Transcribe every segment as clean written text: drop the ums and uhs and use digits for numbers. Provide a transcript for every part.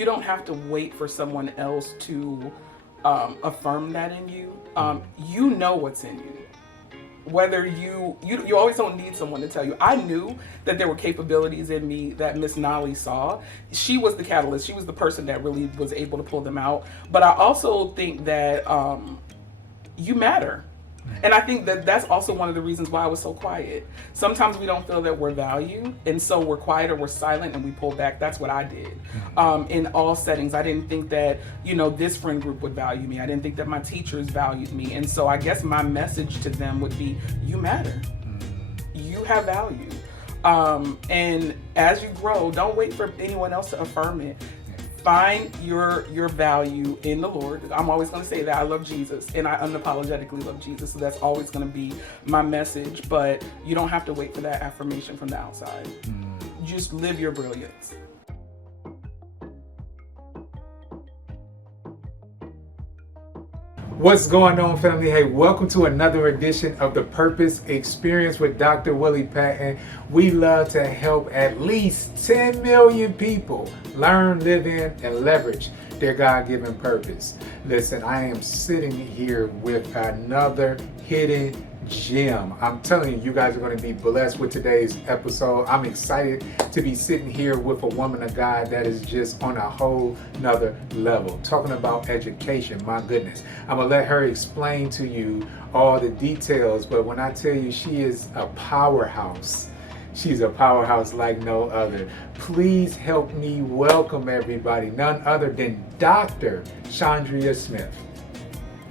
you don't have to wait for someone else to affirm that in you. You know what's in you. Whether you always don't need someone to tell you. I knew that there were capabilities in me that Miss Nolly saw. She was the catalyst. She was the person that really was able to pull them out. But I also think that you matter. And I think that that's also one of the reasons why I was so quiet. Sometimes we don't feel that we're valued, and so we're quiet or we're silent and we pull back. That's what I did. In all settings, I didn't think that, this friend group would value me. I didn't think that my teachers valued me. And so I guess my message to them would be, you matter. You have value. And as you grow, don't wait for anyone else to affirm it. Find your value in the Lord. I'm always going to say that I love Jesus, and I unapologetically love Jesus. So that's always going to be my message. But you don't have to wait for that affirmation from the outside. Just live your brilliance. What's going on, family? Hey, welcome to another edition of the Purpose Experience with Dr. Willie Patton. We love to help at least 10 million people learn, live in, and leverage their God-given purpose. Listen, I am sitting here with another hidden gem. I'm telling you, you guys are going to be blessed with today's episode. I'm excited to be sitting here with a woman of God that is just on a whole nother level. Talking about education, my goodness. I'm going to let her explain to you all the details, but when I tell you she is a powerhouse, she's a powerhouse like no other. Please help me welcome everybody, none other than Dr. Chaundria Smith.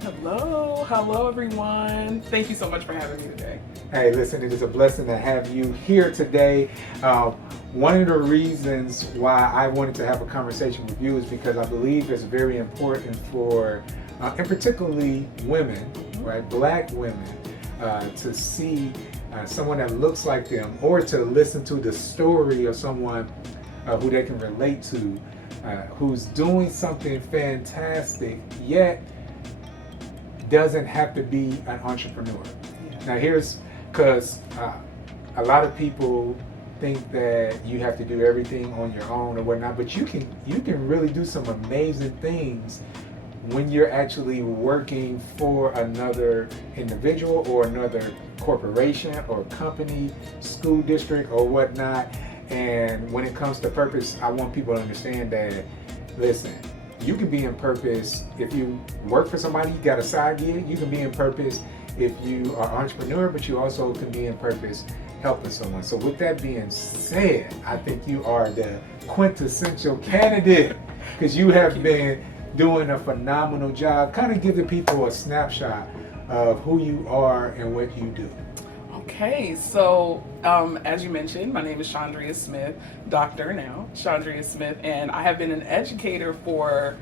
Hello everyone. Thank you so much for having me today. Hey, listen, it is a blessing to have you here today. One of the reasons why I wanted to have a conversation with you is because I believe it's very important for, and particularly women, right, Black women, to see someone that looks like them, or to listen to the story of someone who they can relate to, who's doing something fantastic, yet doesn't have to be an entrepreneur. Now here's, because a lot of people think that you have to do everything on your own or whatnot, but you can really do some amazing things when you're actually working for another individual or another corporation or company, school district or whatnot. And when it comes to purpose, I want people to understand that, listen, you can be in purpose if you work for somebody, you got a side gig. You can be in purpose if you are an entrepreneur, but you also can be in purpose helping someone. So with that being said, I think you are the quintessential candidate, because you have been doing a phenomenal job. Kind of give the people a snapshot of who you are and what you do. Okay, so as you mentioned, my name is Chaundria Smith, doctor now, Chaundria Smith, and I have been an educator for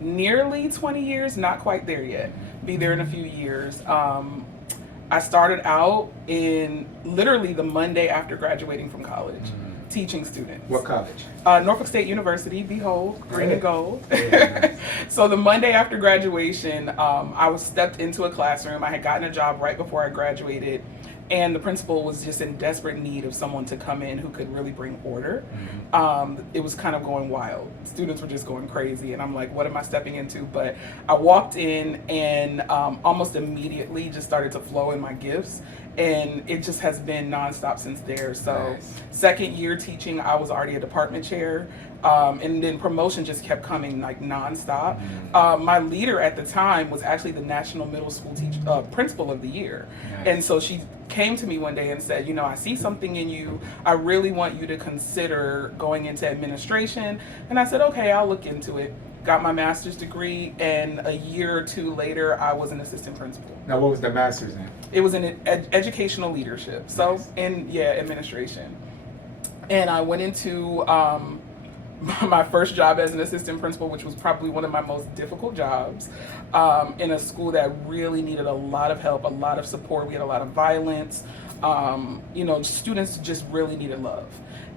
nearly 20 years, not quite there yet, be there in a few years. I started out in literally the Monday after graduating from college, teaching students. What college? Norfolk State University, behold, green and gold. So the Monday after graduation, I was stepped into a classroom. I had gotten a job right before I graduated, and the principal was just in desperate need of someone to come in who could really bring order. It was kind of going wild. Students were just going crazy, and I'm like, what am I stepping into? But I walked in and almost immediately just started to flow in my gifts, and it just has been nonstop since there. So second year teaching, I was already a department chair. And then promotion just kept coming like nonstop. My leader at the time was actually the National Middle School Principal of the Year. And so she came to me one day and said, I see something in you. I really want you to consider going into administration. And I said, okay, I'll look into it. Got my master's degree, and a year or two later, I was an assistant principal. Now, what was the master's in? It was in educational leadership. So administration. And I went into my first job as an assistant principal, which was probably one of my most difficult jobs, in a school that really needed a lot of help, a lot of support. We had a lot of violence. Students just really needed love.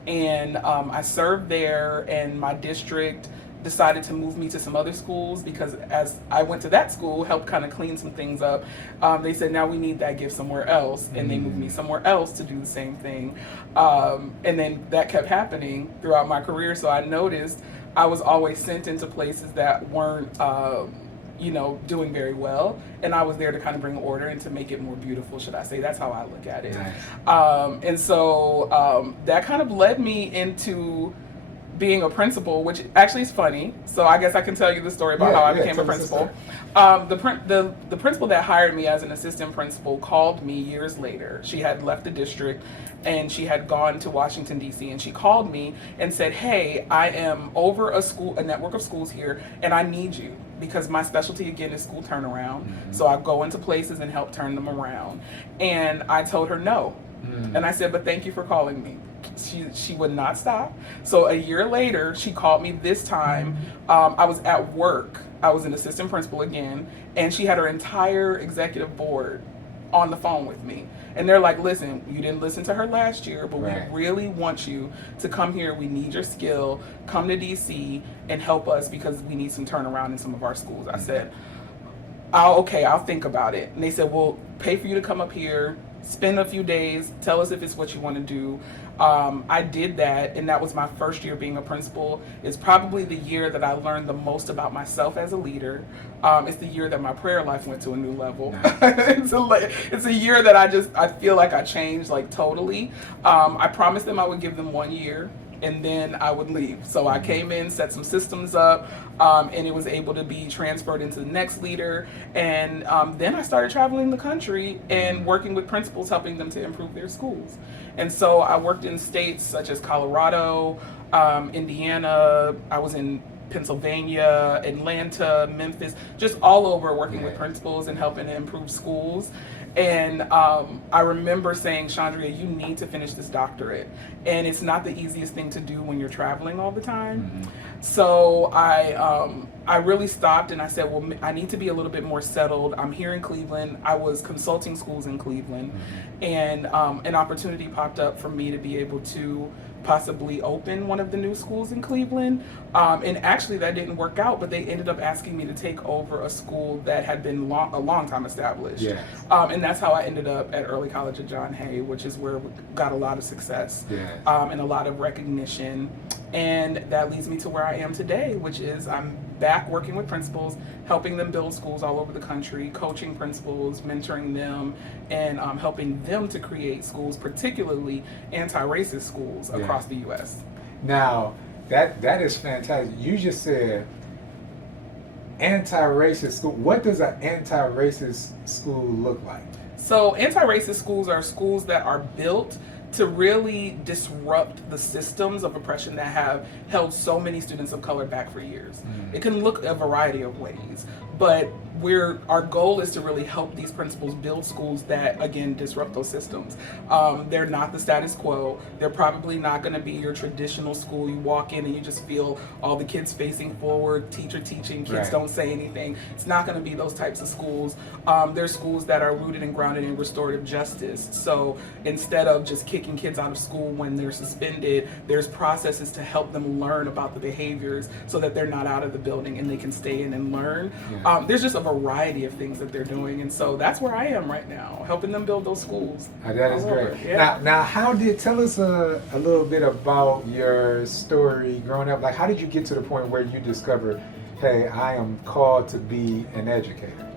And I served there, and my district decided to move me to some other schools, because as I went to that school, helped kind of clean some things up, they said, now we need that gift somewhere else, and they moved me somewhere else to do the same thing. And then that kept happening throughout my career, so I noticed I was always sent into places that weren't, doing very well, and I was there to kind of bring order and to make it more beautiful, should I say. That's how I look at it. Nice. And so that kind of led me into being a principal, which actually is funny. So I guess I can tell you the story about how I became a principal. The principal that hired me as an assistant principal called me years later. She had left the district and she had gone to Washington, D.C. and she called me and said, hey, I am over a network of schools here, and I need you because my specialty again is school turnaround. Mm-hmm. So I go into places and help turn them around. And I told her no. Mm-hmm. And I said, but thank you for calling me. She would not stop. So a year later, she called me this time. I was at work. I was an assistant principal again, and she had her entire executive board on the phone with me. And they're like, listen, you didn't listen to her last year, but we really want you to come here. We need your skill. Come to DC and help us because we need some turnaround in some of our schools. I said, I'll think about it. And they said, we'll pay for you to come up here, spend a few days, tell us if it's what you want to do. I did that, and that was my first year being a principal. It's probably the year that I learned the most about myself as a leader. It's the year that my prayer life went to a new level. Nice. It's a year that I feel like I changed like totally. I promised them I would give them 1 year, and then I would leave. So I came in, set some systems up, and it was able to be transferred into the next leader. And then I started traveling the country and working with principals, helping them to improve their schools. And so I worked in states such as Colorado, Indiana, I was in Pennsylvania, Atlanta, Memphis, just all over working with principals and helping to improve schools. And I remember saying, Chaundria, you need to finish this doctorate. And it's not the easiest thing to do when you're traveling all the time. Mm-hmm. So I really stopped and I said, well, I need to be a little bit more settled. I'm here in Cleveland. I was consulting schools in Cleveland. Mm-hmm. And an opportunity popped up for me to be able to possibly open one of the new schools in Cleveland. And actually that didn't work out, but they ended up asking me to take over a school that had been a long time established. Yes. And that's how I ended up at Early College of John Hay, which is where we got a lot of success. Yes. And a lot of recognition. And that leads me to where I am today, which is I'm back working with principals, helping them build schools all over the country, coaching principals, mentoring them, and helping them to create schools, particularly anti-racist schools across the U.S. Now, that is fantastic. You just said anti-racist school. What does an anti-racist school look like? So anti-racist schools are schools that are built to really disrupt the systems of oppression that have held so many students of color back for years. Mm-hmm. It can look a variety of ways, but our goal is to really help these principals build schools that, again, disrupt those systems. They're not the status quo. They're probably not going to be your traditional school. You walk in and you just feel all the kids facing forward, teacher teaching, kids don't say anything. It's not going to be those types of schools. They're schools that are rooted and grounded in restorative justice. So instead of just kicking kids out of school when they're suspended, there's processes to help them learn about the behaviors so that they're not out of the building and they can stay in and learn. Yeah. There's just a variety of things that they're doing, and so that's where I am right now, helping them build those schools. That is great. Yeah. Now, tell us a little bit about your story growing up. Like, how did you get to the point where you discovered, hey, I am called to be an educator?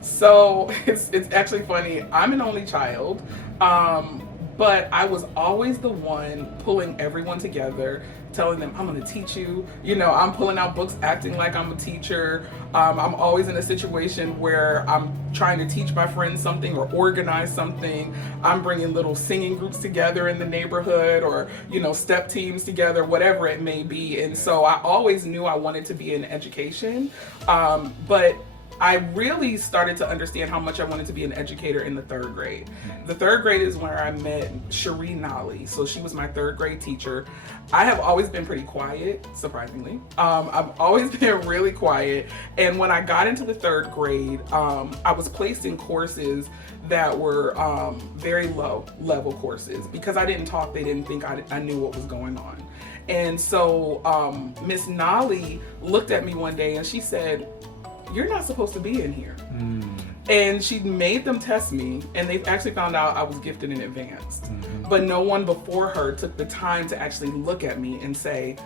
So it's actually funny. I'm an only child, but I was always the one pulling everyone together, telling them, I'm going to teach you. I'm pulling out books, acting like I'm a teacher. I'm always in a situation where I'm trying to teach my friends something or organize something. I'm bringing little singing groups together in the neighborhood or, step teams together, whatever it may be. And so I always knew I wanted to be in education, but I really started to understand how much I wanted to be an educator in the third grade. The third grade is where I met Cherie Nolly. So she was my third grade teacher. I have always been pretty quiet, surprisingly. I've always been really quiet. And when I got into the third grade, I was placed in courses that were very low level courses. Because I didn't talk, they didn't think I knew what was going on. And so Miss Nolly looked at me one day and she said, you're not supposed to be in here. And she made them test me, and they actually found out I was gifted and advanced. But no one before her took the time to actually look at me and say,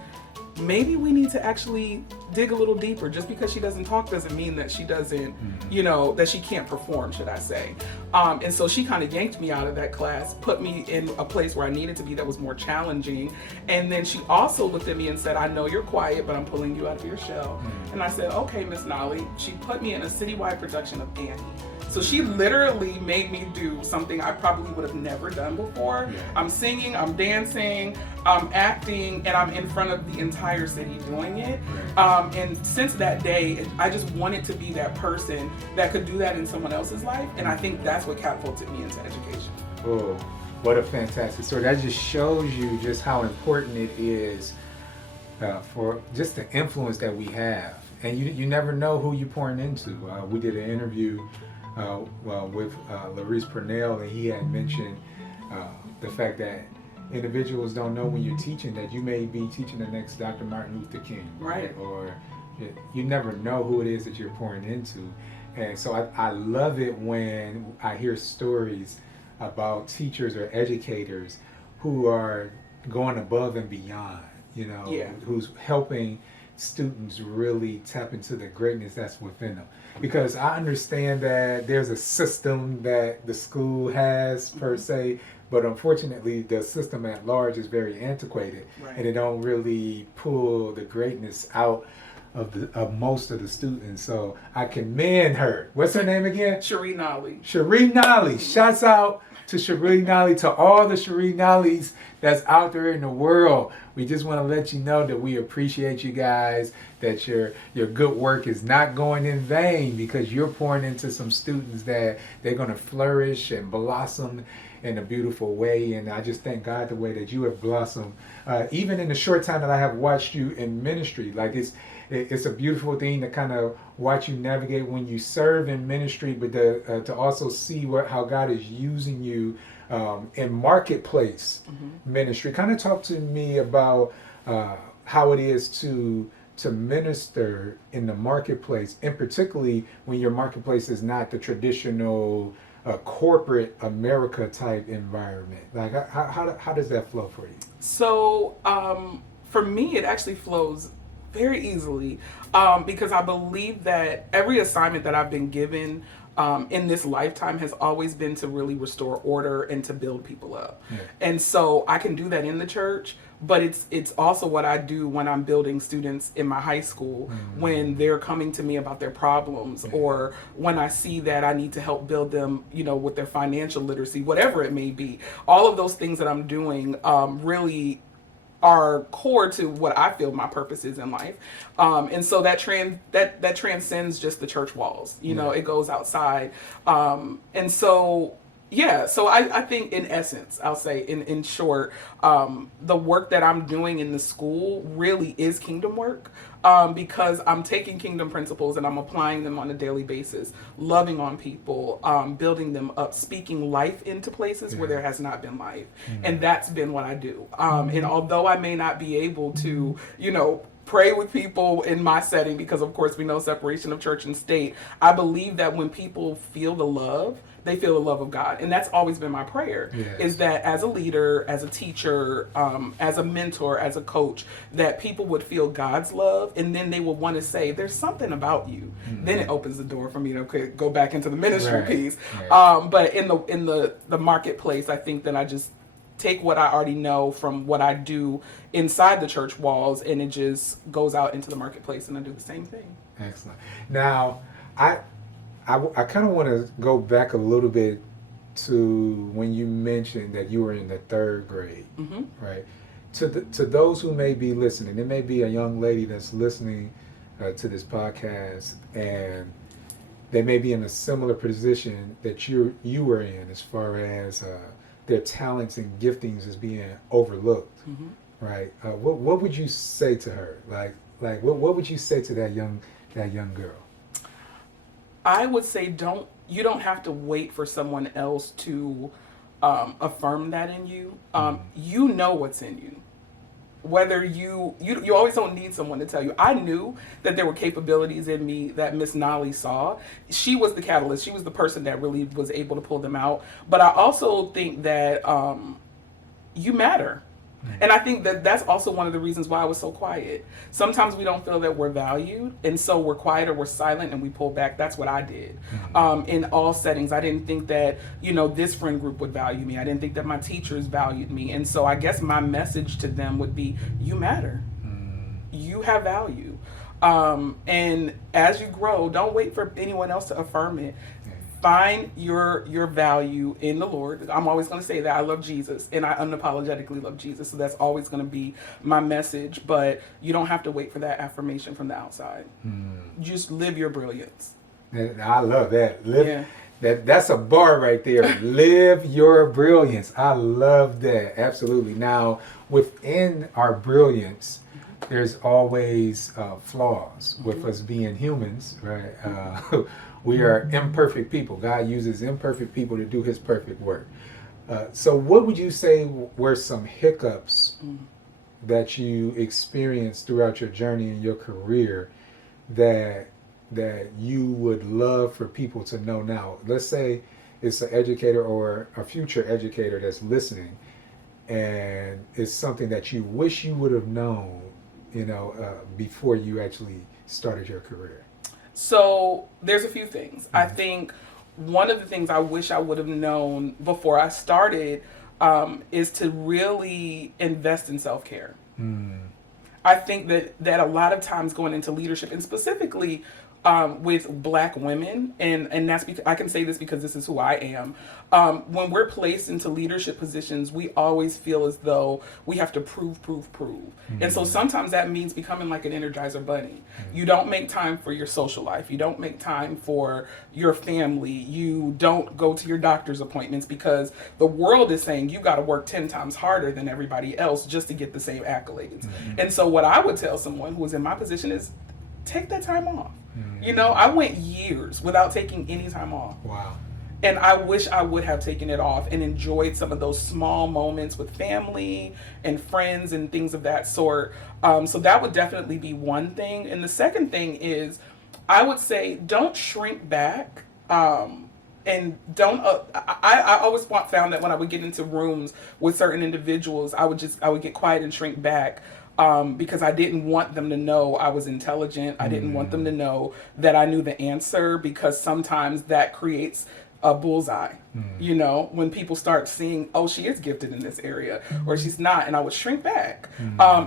maybe we need to actually dig a little deeper. Just because she doesn't talk doesn't mean that she doesn't, that she can't perform, should I say. And so she kind of yanked me out of that class, put me in a place where I needed to be that was more challenging. And then she also looked at me and said, I know you're quiet, but I'm pulling you out of your shell. And I said, okay, Miss Nolly. She put me in a citywide production of Annie. So she literally made me do something I probably would have never done before. Yeah. I'm singing, I'm dancing, I'm acting, and I'm in front of the entire city doing it. And since that day, I just wanted to be that person that could do that in someone else's life. And I think that's what catapulted me into education. Oh, what a fantastic story. That just shows you just how important it is for just the influence that we have. And you never know who you're pouring into. We did an interview with Larice Purnell, and he had mentioned the fact that individuals don't know when you're teaching that you may be teaching the next Dr. Martin Luther King. Right. Or you never know who it is that you're pouring into. And so I love it when I hear stories about teachers or educators who are going above and beyond, who's helping students really tap into the greatness that's within them. Because I understand that there's a system that the school has per se, but unfortunately the system at large is very antiquated, and it don't really pull the greatness out of most of the students. So I commend her. What's her name again? Cherie Nolly. Cherie Nolly. Shouts out to Cherie Nolly, to all the Cherie Nollies that's out there in the world. We just want to let you know that we appreciate you guys, that your good work is not going in vain, because you're pouring into some students that they're going to flourish and blossom in a beautiful way. And I just thank God the way that you have blossomed, even in the short time that I have watched you in ministry. Like it's a beautiful thing to kind of watch you navigate when you serve in ministry, but to also see how God is using you in marketplace ministry. Kind of talk to me about how it is to minister in the marketplace, and particularly when your marketplace is not the traditional corporate America type environment. Like how does that flow for you? So for me, it actually flows very easily because I believe that every assignment that I've been given in this lifetime has always been to really restore order and to build people up. And so I can do that in the church, but it's also what I do when I'm building students in my high school, when they're coming to me about their problems, or when I see that I need to help build them, with their financial literacy, whatever it may be. All of those things that I'm doing really are core to what I feel my purpose is in life. And so that transcends just the church walls. It goes outside. And so, so I think in essence, I'll say in short, the work that I'm doing in the school really is kingdom work. Because I'm taking kingdom principles and I'm applying them on a daily basis, loving on people, building them up, speaking life into places where there has not been life. And that's been what I do. And although I may not be able to, pray with people in my setting, because of course we know separation of church and state, I believe that when people feel the love, they feel the love of God. And that's always been my prayer, is that as a leader, as a teacher, as a mentor, as a coach, that people would feel God's love, and then they will want to say, there's something about you. Then it opens the door for me to go back into the ministry piece. But in the marketplace, I think that I just take what I already know from what I do inside the church walls, and it just goes out into the marketplace, and I do the same thing. Excellent. Now, I kind of want to go back a little bit to when you mentioned that you were in the third grade, right? To those who may be listening, there may be a young lady that's listening to this podcast, and they may be in a similar position that you were in, as far as their talents and giftings is being overlooked, right? What would you say to her? Like what would you say to that young girl? I would say you don't have to wait for someone else to affirm that in you. You know what's in you. Whether you always don't need someone to tell you. I knew that there were capabilities in me that Miss Nolly saw. She was the catalyst. She was the person that really was able to pull them out. But I also think that you matter. And I think that that's also one of the reasons why I was so quiet. Sometimes we don't feel that we're valued, and so we're quiet or we're silent and we pull back. That's what I did. In all settings, I didn't think that, this friend group would value me. I didn't think that my teachers valued me. And so I guess my message to them would be, you matter. You have value. And as you grow, don't wait for anyone else to affirm it. Find your value in the Lord. I'm always going to say that I love Jesus, and I unapologetically love Jesus. So that's always going to be my message. But you don't have to wait for that affirmation from the outside. Just live your brilliance. I love that. That's a bar right there. Live your brilliance. I love that. Absolutely. Now, within our brilliance, there's always flaws with us being humans, right? We are imperfect people. God uses imperfect people to do his perfect work. So what would you say were some hiccups that you experienced throughout your journey in your career that you would love for people to know now? Let's say it's an educator or a future educator that's listening, and it's something that you wish you would have known, before you actually started your career. So there's a few things. I think one of the things I wish I would have known before I started is to really invest in self-care. I think that a lot of times going into leadership, and specifically with Black women, and that's because I can say this because this is who I am. When we're placed into leadership positions, we always feel as though we have to prove. And so sometimes that means becoming like an Energizer bunny. You don't make time for your social life. You don't make time for your family. You don't go to your doctor's appointments because the world is saying you got to work 10 times harder than everybody else just to get the same accolades. And so what I would tell someone who was in my position is take that time off. I went years without taking any time off. Wow. And I wish I would have taken it off and enjoyed some of those small moments with family and friends and things of that sort. So that would definitely be one thing. And the second thing is, I would say don't shrink back. And don't, I always found that when I would get into rooms with certain individuals, I would get quiet and shrink back. Because I didn't want them to know I was intelligent. I didn't want them to know that I knew the answer, because sometimes that creates a bullseye, when people start seeing, oh, she is gifted in this area or she's not. And I would shrink back,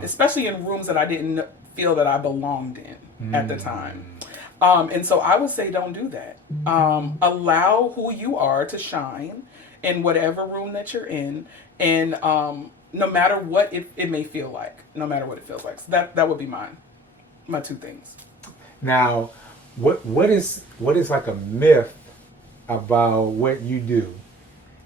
especially in rooms that I didn't feel that I belonged in at the time. And so I would say don't do that. Allow who you are to shine in whatever room that you're in. And no matter what it may feel like, no matter what it feels like. So that would be my two things. Now, what is like a myth about what you do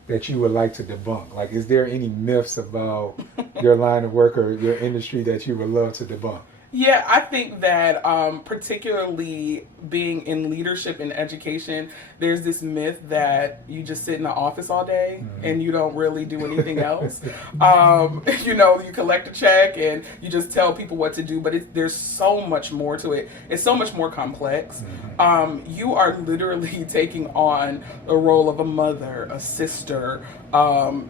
that you would like to debunk? Like, is there any myths about your line of work or your industry that you would love to debunk? Yeah, I think that particularly being in leadership and education, there's this myth that you just sit in the office all day and you don't really do anything else. You collect a check and you just tell people what to do, but there's so much more to it. It's so much more complex. You are literally taking on the role of a mother, a sister, an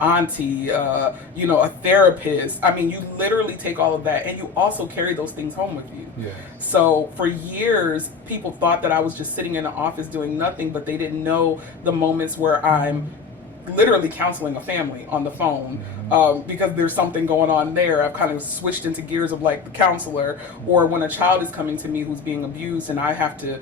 auntie, a therapist. I mean, you literally take all of that and you also carry those things home with you. Yes. So for years, people thought that I was just sitting in the office doing nothing, but they didn't know the moments where I'm literally counseling a family on the phone because there's something going on there. I've kind of switched into gears of like the counselor, or when a child is coming to me who's being abused and I have to,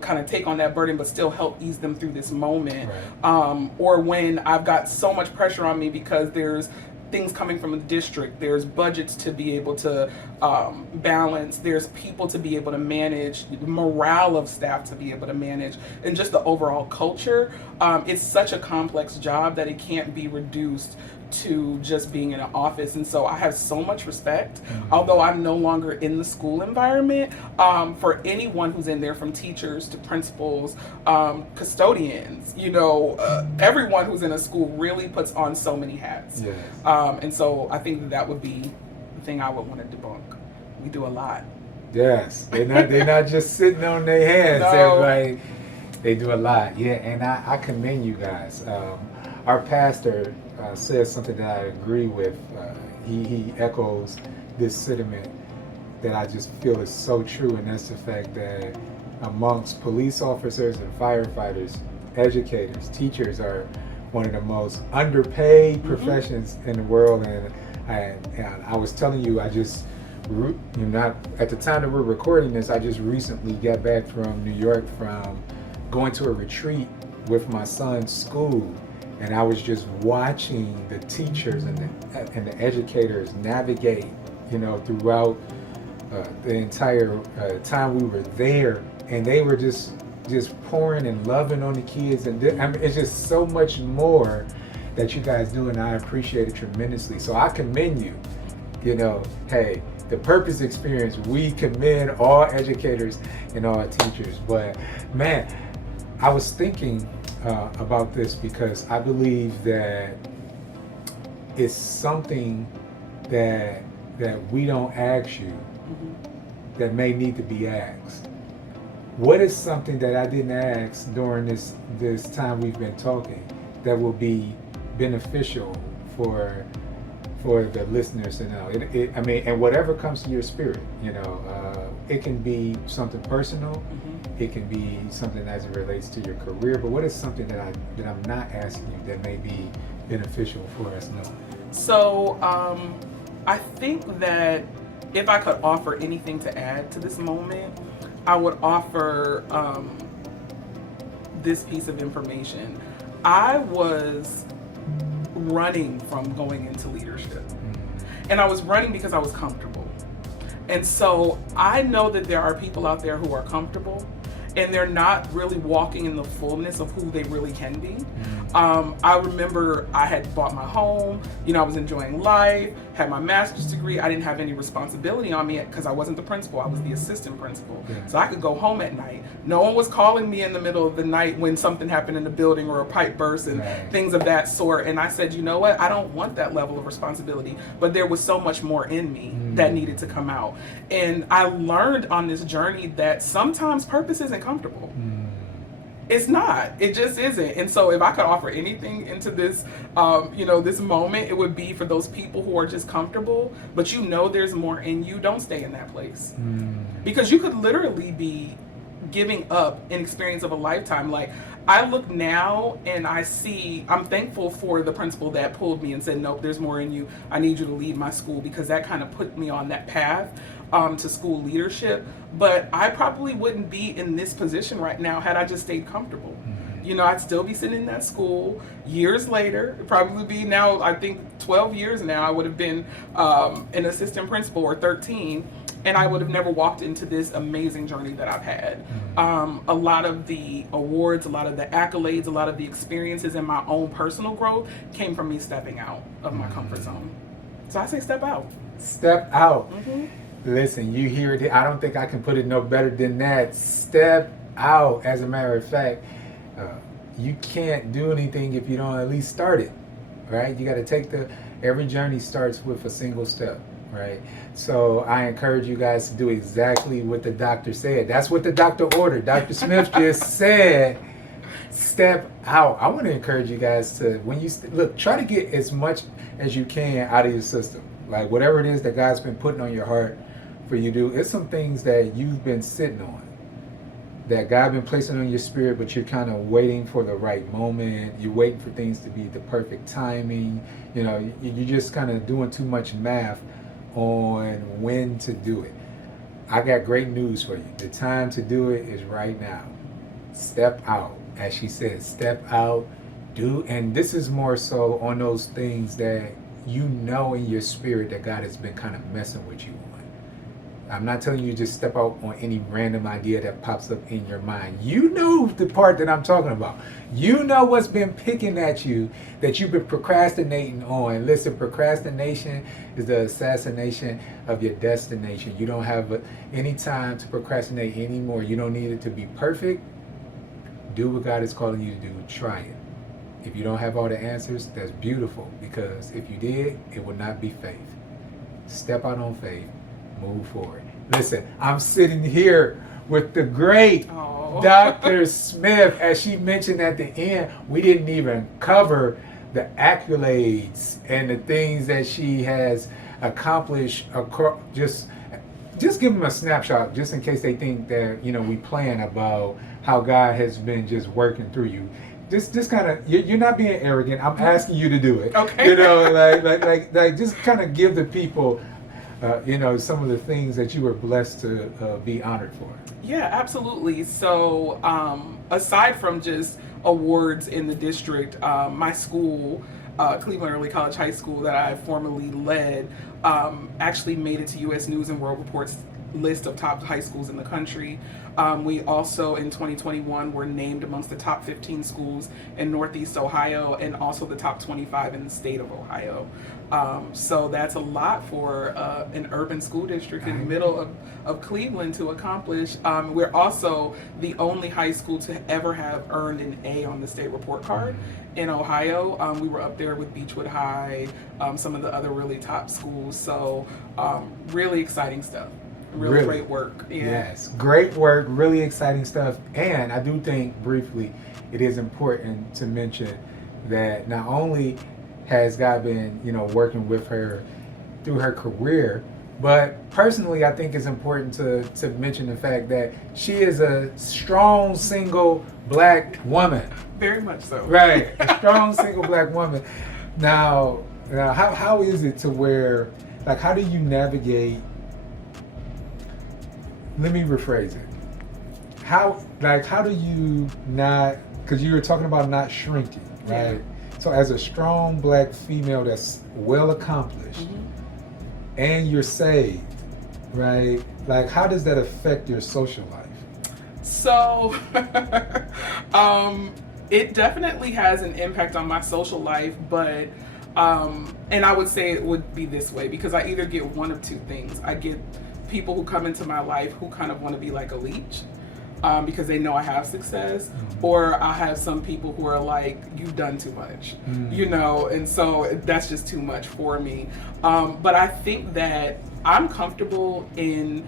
kind of take on that burden but still help ease them through this moment. Right. Or when I've got so much pressure on me because there's things coming from the district, there's budgets to be able to balance, there's people to be able to manage, morale of staff to be able to manage, and just the overall culture. It's such a complex job that it can't be reduced to just being in an office. And so I have so much respect, although I'm no longer in the school environment, for anyone who's in there, from teachers to principals, custodians, everyone who's in a school really puts on so many hats. Yes. And so I think that would be the thing I would want to debunk. We do a lot. Yes, they're not just sitting on their hands. No. Everybody, they do a lot. Yeah, and I commend you guys. Our pastor, says something that I agree with. He echoes this sentiment that I just feel is so true, and that's the fact that amongst police officers and firefighters, educators, teachers are one of the most underpaid professions in the world. And I was telling you, not at the time that we're recording this, I just recently got back from New York from going to a retreat with my son's school, and I was just watching the teachers and the educators navigate, throughout the entire time we were there, and they were just pouring and loving on the kids, and it's just so much more that you guys do, and I appreciate it tremendously. So I commend you. Hey, the Purpose Experience, we commend all educators and all teachers. But man, I was thinking about this because I believe that it's something that we don't ask you that may need to be asked. What is something that I didn't ask during this time we've been talking that will be beneficial for the listeners to know? And whatever comes to your spirit, it can be something personal, it can be something as it relates to your career. But what is something that I'm not asking you that may be beneficial for us knowing? So I think that if I could offer anything to add to this moment, I would offer this piece of information. I was running from going into leadership. And I was running because I was comfortable. And so I know that there are people out there who are comfortable and they're not really walking in the fullness of who they really can be. I remember I had bought my home, I was enjoying life, had my master's degree. I didn't have any responsibility on me because I wasn't the principal, I was the assistant principal. So I could go home at night. No one was calling me in the middle of the night when something happened in the building or a pipe burst and things of that sort. And I said, you know what, I don't want that level of responsibility. But there was so much more in me that needed to come out. And I learned on this journey that sometimes purpose isn't comfortable. It's not. It just isn't. And so if I could offer anything into this, this moment, it would be for those people who are just comfortable, but there's more in you. Don't stay in that place. Because you could literally be giving up an experience of a lifetime. Like, I look now and I'm thankful for the principal that pulled me and said, nope, there's more in you. I need you to lead my school, because that kind of put me on that path to school leadership. But I probably wouldn't be in this position right now had I just stayed comfortable. I'd still be sitting in that school years later. It'd probably be now, I think 12 years now, I would have been an assistant principal, or 13. And I would have never walked into this amazing journey that I've had. A lot of the awards, a lot of the accolades, a lot of the experiences in my own personal growth came from me stepping out of my comfort zone. So I say step out. Step out. Listen, you hear it. I don't think I can put it no better than that. Step out. As a matter of fact, you can't do anything if you don't at least start it, right? You got to take every journey starts with a single step. Right. So I encourage you guys to do exactly what the doctor said. That's what the doctor ordered. Dr. Smith just said, step out. I want to encourage you guys to, when you try to get as much as you can out of your system. Like, whatever it is that God's been putting on your heart for you to do, it's some things that you've been sitting on, that God been placing on your spirit, but you're kind of waiting for the right moment. You're waiting for things to be the perfect timing. You're just kind of doing too much math on when to do it. I got great news for you. The time to do it is right now. Step out. As she said, step out, do. And this is more so on those things that in your spirit that God has been kind of messing with you on. I'm not telling you just step out on any random idea that pops up in your mind. You know the part that I'm talking about. You know what's been picking at you that you've been procrastinating on. Listen, procrastination is the assassination of your destination. You don't have any time to procrastinate anymore. You don't need it to be perfect. Do what God is calling you to do. Try it. If you don't have all the answers, that's beautiful, because if you did, it would not be faith. Step out on faith. Move forward. Listen, I'm sitting here with the great Dr. Smith. As she mentioned at the end, we didn't even cover the accolades and the things that she has accomplished across, just give them a snapshot, just in case they think that, you know, we plan about how God has been just working through you. Just kind of, you're not being arrogant. I'm asking you to do it. Okay. You know, like just kind of give the people, you know, some of the things that you were blessed to be honored for. Yeah, absolutely. So, aside from just awards in the district, my school, Cleveland Early College High School, that I formerly led, actually made it to U.S. News and World Report's list of top high schools in the country. We also, in 2021, were named amongst the top 15 schools in Northeast Ohio and also the top 25 in the state of Ohio. So that's a lot for an urban school district in the middle of Cleveland to accomplish. We're also the only high school to ever have earned an A on the state report card in Ohio. We were up there with Beechwood High, some of the other really top schools. So really exciting stuff. Really great work. Yeah. Yes, great work, really exciting stuff. And I do think briefly it is important to mention that not only has God been, you know, working with her through her career, but personally I think it's important to mention the fact that she is a strong single black woman. Very much so. Right, a strong single black woman. Now how is it to where, like, how do you navigate, let me rephrase it. How do you not, because you were talking about not shrinking, right? Yeah. So as a strong black female that's well accomplished, and you're saved, right? Like, how does that affect your social life? So, it definitely has an impact on my social life, but, and I would say it would be this way, because I either get one of two things. I get people who come into my life who kind of want to be like a leech, because they know I have success, or I have some people who are like, you've done too much, you know, and so that's just too much for me. But I think that I'm comfortable in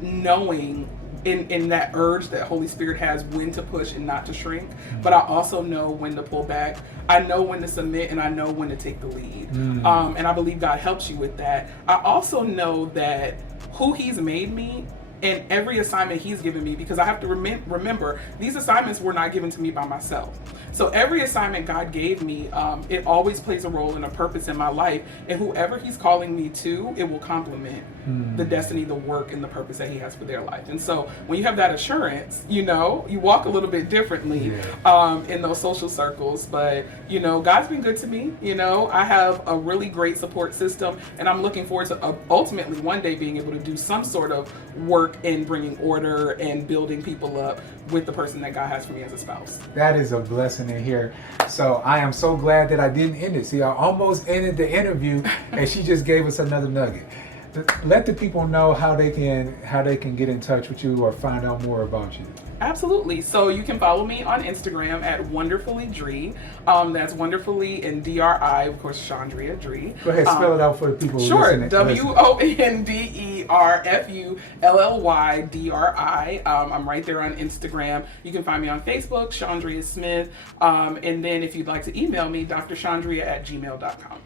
knowing in that urge that Holy Spirit has when to push and not to shrink, but I also know when to pull back. I know when to submit, and I know when to take the lead. And I believe God helps you with that. I also know that who He's made me and every assignment He's given me, because I have to remember these assignments were not given to me by myself. So every assignment God gave me, it always plays a role and a purpose in my life, and whoever He's calling me to, it will complement the destiny, the work, and the purpose that He has for their life. And so when you have that assurance, you know, you walk a little bit differently in those social circles. But, you know, God's been good to me. You know, I have a really great support system, and I'm looking forward to ultimately one day being able to do some sort of work in bringing order and building people up with the person that God has for me as a spouse. That is a blessing to hear. So I am so glad that I didn't end it. See, I almost ended the interview and she just gave us another nugget. Let the people know how they can get in touch with you or find out more about you. Absolutely. So you can follow me on Instagram at Wonderfully Dree. That's Wonderfully and DRI, of course, Chaundria Dree. Go ahead, spell it out for the people who listen. WONDERFULLYDRI. I'm right there on Instagram. You can find me on Facebook, Chaundria Smith. And then if you'd like to email me, drchaundria@gmail.com.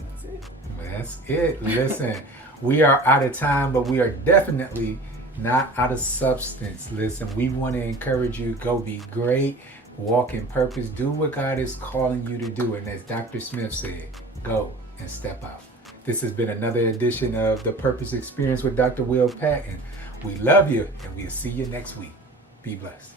That's it. That's it. Listen, we are out of time, but we are definitely not out of substance. Listen, we want to encourage you, go be great, walk in purpose, do what God is calling you to do. And as Dr. Smith said, go and step out. This has been another edition of The Purpose Experience with Dr. Will Patton. We love you, and we'll see you next week. Be blessed.